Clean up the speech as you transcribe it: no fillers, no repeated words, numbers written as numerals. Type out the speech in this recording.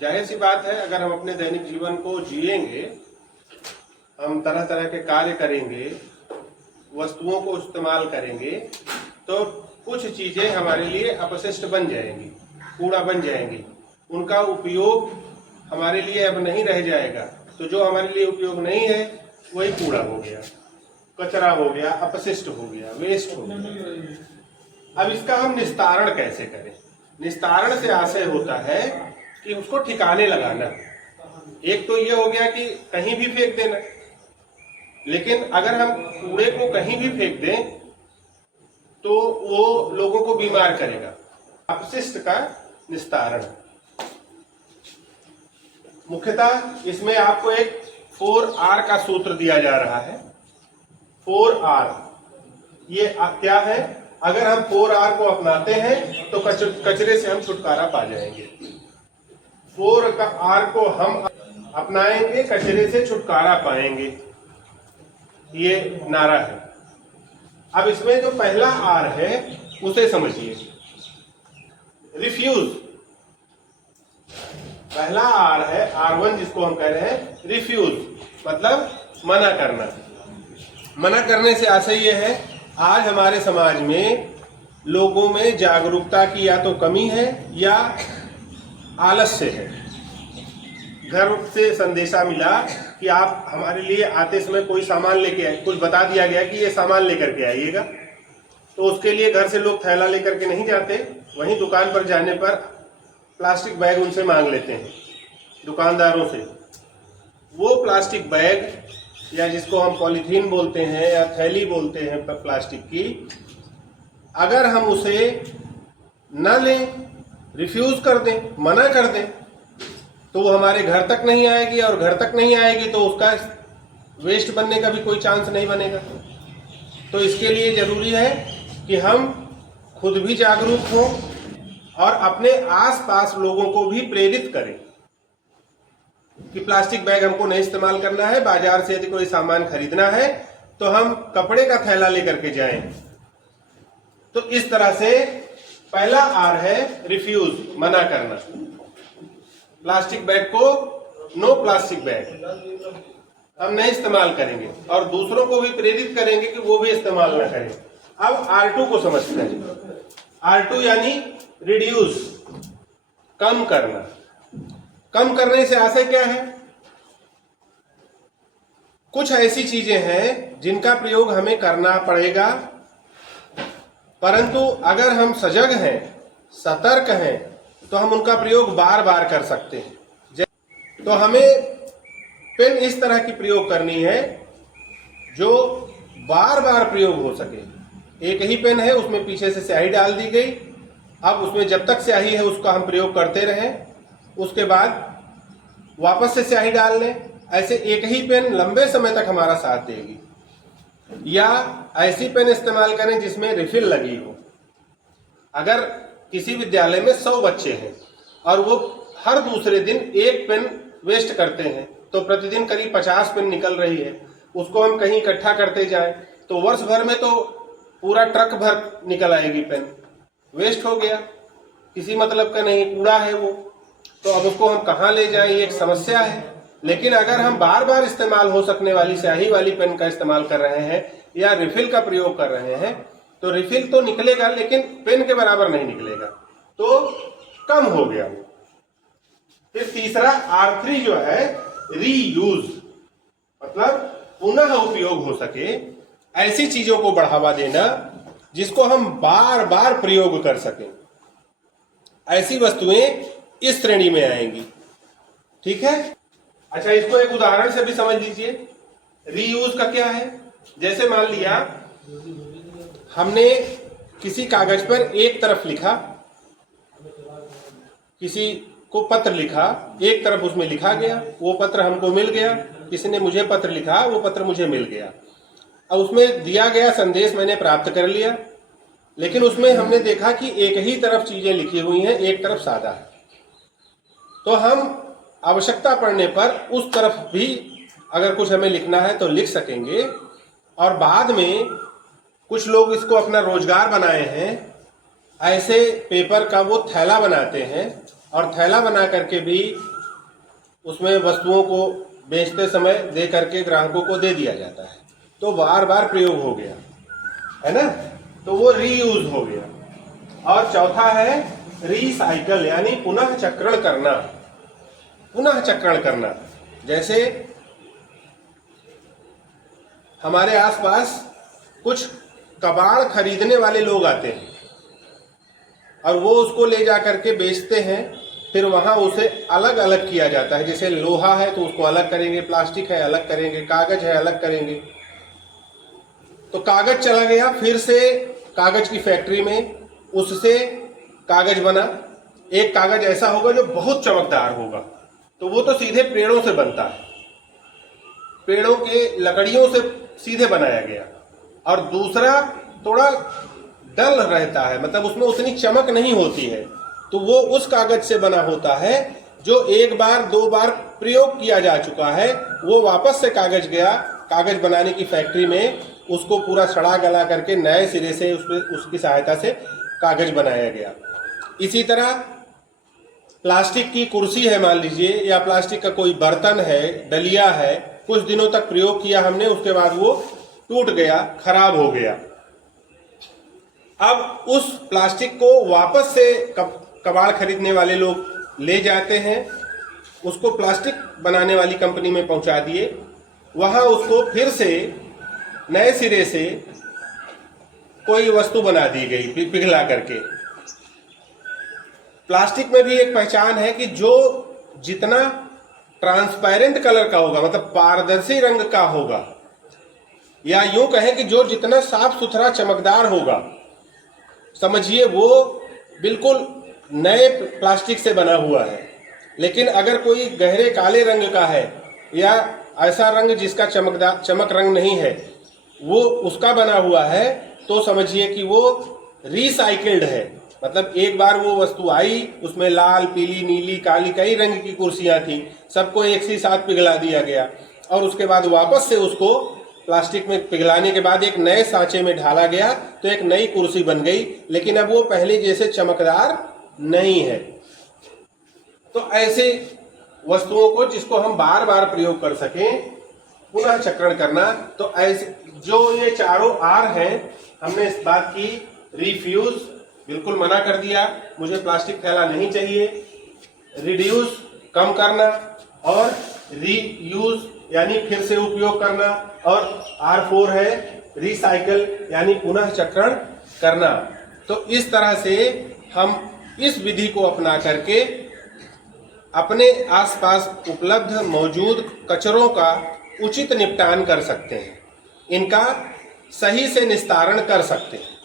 जाहिर सी बात है, अगर हम अपने दैनिक जीवन को जिएंगे, हम तरह तरह के कार्य करेंगे, वस्तुओं को इस्तेमाल करेंगे, तो कुछ चीजें हमारे लिए अपशिष्ट बन जाएंगी, कूड़ा बन जाएंगी। उनका उपयोग हमारे लिए अब नहीं रह जाएगा। तो जो हमारे लिए उपयोग नहीं है वही कूड़ा हो गया, कचरा हो गया, अपशिष्ट हो गया, वेस्ट हो गया। अब इसका हम निस्तारण कैसे करें? निस्तारण से आशय होता है कि उसको ठिकाने लगाना। एक तो ये हो गया कि कहीं भी फेंक देना, लेकिन अगर हम कूड़े को कहीं भी फेंक दें तो वो लोगों को बीमार करेगा। अपशिष्ट का निस्तारण मुख्यतः इसमें आपको एक 4R का सूत्र दिया जा रहा है। 4R ये क्या है? अगर हम 4R को अपनाते हैं तो कचरे से हम छुटकारा पा जाएंगे। 4R को हम अपनाएंगे, कचरे से छुटकारा पाएंगे, ये नारा है। अब इसमें जो पहला R है उसे समझिए। रिफ्यूज, पहला R है, R1 जिसको हम कह रहे हैं रिफ्यूज, मतलब मना करना। मना करने से आशय यह है, आज हमारे समाज में लोगों में जागरूकता की या तो कमी है या आलस्य है। घर से संदेशा मिला कि आप हमारे लिए आते समय कोई सामान लेके आए, कुछ बता दिया गया कि ये सामान लेकर के आइएगा, तो उसके लिए घर से लोग थैला लेकर के नहीं जाते। वहीं दुकान पर जाने पर प्लास्टिक बैग उनसे मांग लेते हैं दुकानदारों से। वो प्लास्टिक बैग या जिसको हम पॉलीथीन बोलते हैं या थैली बोलते हैं प्लास्टिक की, अगर हम उसे न लें, रिफ्यूज कर दें, मना कर दें, तो वो हमारे घर तक नहीं आएगी, और घर तक नहीं आएगी तो उसका वेस्ट बनने का भी कोई चांस नहीं बनेगा। तो इसके लिए जरूरी है कि हम खुद भी जागरूक हों और अपने आसपास लोगों को भी प्रेरित करें कि प्लास्टिक बैग हमको नहीं इस्तेमाल करना है। बाजार से यदि कोई सामान खरीदना है तो हम कपड़े का थैला लेकर के जाएं। तो इस तरह से पहला R है रिफ्यूज, मना करना। प्लास्टिक बैग को नो प्लास्टिक बैग हम नहीं इस्तेमाल करेंगे, और दूसरों को भी प्रेरित करेंगे कि वो भी इस्तेमाल ना करें। अब R2 को समझते हैं। R2 यानी रिड्यूस, कम करना। कम करने से आशय क्या है? कुछ ऐसी चीजें हैं जिनका प्रयोग हमें करना पड़ेगा, परंतु अगर हम सजग हैं, सतर्क हैं, तो हम उनका प्रयोग बार बार कर सकते हैं। तो हमें पेन इस तरह की प्रयोग करनी है जो बार बार प्रयोग हो सके। एक ही पेन है, उसमें पीछे से स्याही डाल दी गई, अब उसमें जब तक स्याही है उसका हम प्रयोग करते रहें, उसके बाद वापस से स्याही डाल लें। ऐसे एक ही पेन लंबे समय तक हमारा साथ देगी। या ऐसी पेन इस्तेमाल करें जिसमें रिफिल लगी हो। अगर किसी विद्यालय में 100 बच्चे हैं और वो हर दूसरे दिन एक पेन वेस्ट करते हैं, तो प्रतिदिन करीब 50 पेन निकल रही है। उसको हम कहीं इकट्ठा करते जाएं तो वर्ष भर में तो पूरा ट्रक भर निकल आएगी पेन। वेस्ट हो गया, किसी मतलब का नहीं, कूड़ा है वो। तो अब उसको हम कहाँ ले जाएं, ये एक समस्या है। लेकिन अगर हम बार बार इस्तेमाल हो सकने वाली स्याही वाली पेन का इस्तेमाल कर रहे हैं या रिफिल का प्रयोग कर रहे हैं, तो रिफिल तो निकलेगा लेकिन पेन के बराबर नहीं निकलेगा, तो कम हो गया वो। फिर तीसरा R3 जो है रीयूज, मतलब पुनः उपयोग हो सके। ऐसी चीजों को बढ़ावा देना जिसको हम बार बार प्रयोग कर सकें। ऐसी वस्तुएं इस श्रेणी में आएंगी। ठीक है? अच्छा, इसको एक उदाहरण से भी समझ लीजिए। रीयूज का क्या है? जैसे मान लिया हमने किसी कागज पर एक तरफ लिखा, किसी को पत्र लिखा, एक तरफ उसमें लिखा गया, वो पत्र हमको मिल गया। किसी ने मुझे पत्र लिखा, वो पत्र मुझे मिल गया। अब उसमें दिया गया संदेश मैंने प्राप्त कर लिया, लेकिन उसमें हमने देखा कि एक ही तरफ चीजें लिखी हुई हैं, एक तरफ सादा है। तो हम आवश्यकता पड़ने पर उस तरफ भी अगर कुछ हमें लिखना है तो लिख सकेंगे। और बाद में कुछ लोग इसको अपना रोजगार बनाए हैं, ऐसे पेपर का वो थैला बनाते हैं और थैला बना करके भी उसमें वस्तुओं को बेचते समय दे करके ग्राहकों को दे दिया जाता है। तो बार बार प्रयोग हो गया, है ना, तो वो रीयूज हो गया। और चौथा है रिसाइकल, यानी पुनः चक्रण करना। पुनः चक्रण करना, जैसे हमारे आसपास कुछ कबाड़ खरीदने वाले लोग आते हैं और वो उसको ले जा करके बेचते हैं, फिर वहां उसे अलग अलग किया जाता है। जैसे लोहा है तो उसको अलग करेंगे, प्लास्टिक है अलग करेंगे, कागज है अलग करेंगे। तो कागज चला गया, फिर से कागज की फैक्ट्री में उससे कागज बना। एक कागज ऐसा होगा जो बहुत चमकदार होगा, तो वो तो सीधे पेड़ों से बनता है, पेड़ों के लकड़ियों से सीधे बनाया गया। और दूसरा थोड़ा डल रहता है, मतलब उसमें उतनी चमक नहीं होती है, तो वो उस कागज से बना होता है जो एक बार दो बार प्रयोग किया जा चुका है। वो वापस से कागज गया, कागज बनाने की फैक्ट्री में उसको पूरा सड़ा गला करके नए सिरे से उसकी सहायता से कागज बनाया गया। इसी तरह प्लास्टिक की कुर्सी है मान लीजिए, या प्लास्टिक का कोई बर्तन है, डलिया है, कुछ दिनों तक प्रयोग किया हमने, उसके बाद वो टूट गया, खराब हो गया। अब उस प्लास्टिक को वापस से कबाड़ खरीदने वाले लोग ले जाते हैं, उसको प्लास्टिक बनाने वाली कंपनी में पहुंचा दिए, वहां उसको फिर से नए सिरे से कोई वस्तु बना दी गई पिघला करके। प्लास्टिक में भी एक पहचान है कि जो जितना ट्रांसपेरेंट कलर का होगा, मतलब पारदर्शी रंग का होगा, या यूं कहें कि जो जितना साफ सुथरा चमकदार होगा, समझिए वो बिल्कुल नए प्लास्टिक से बना हुआ है। लेकिन अगर कोई गहरे काले रंग का है या ऐसा रंग जिसका चमक रंग नहीं है, वो उसका बना हुआ है, तो समझिए कि वो रिसाइकिल्ड है। मतलब एक बार वो वस्तु आई, उसमें लाल, पीली, नीली, काली कई रंग की कुर्सियां थी, सबको एक सी साथ पिघला दिया गया और उसके बाद वापस से उसको प्लास्टिक में पिघलाने के बाद एक नए सांचे में ढाला गया, तो एक नई कुर्सी बन गई। लेकिन अब वो पहले जैसे चमकदार नहीं है। तो ऐसे वस्तुओं को जिसको हम बार बार प्रयोग कर सकें, पुनः चक्रण करना। तो ऐसे जो ये चारों आर हैं, हमने इस बात की, रिफ्यूज बिल्कुल मना कर दिया, मुझे प्लास्टिक थैला नहीं चाहिए, रिड्यूस कम करना, और रीयूज यानी फिर से उपयोग करना, और R4 है रिसाइकल यानी पुनः चक्रण करना। तो इस तरह से हम इस विधि को अपना करके अपने आसपास उपलब्ध मौजूद कचरों का उचित निपटान कर सकते हैं, इनका सही से निस्तारण कर सकते हैं।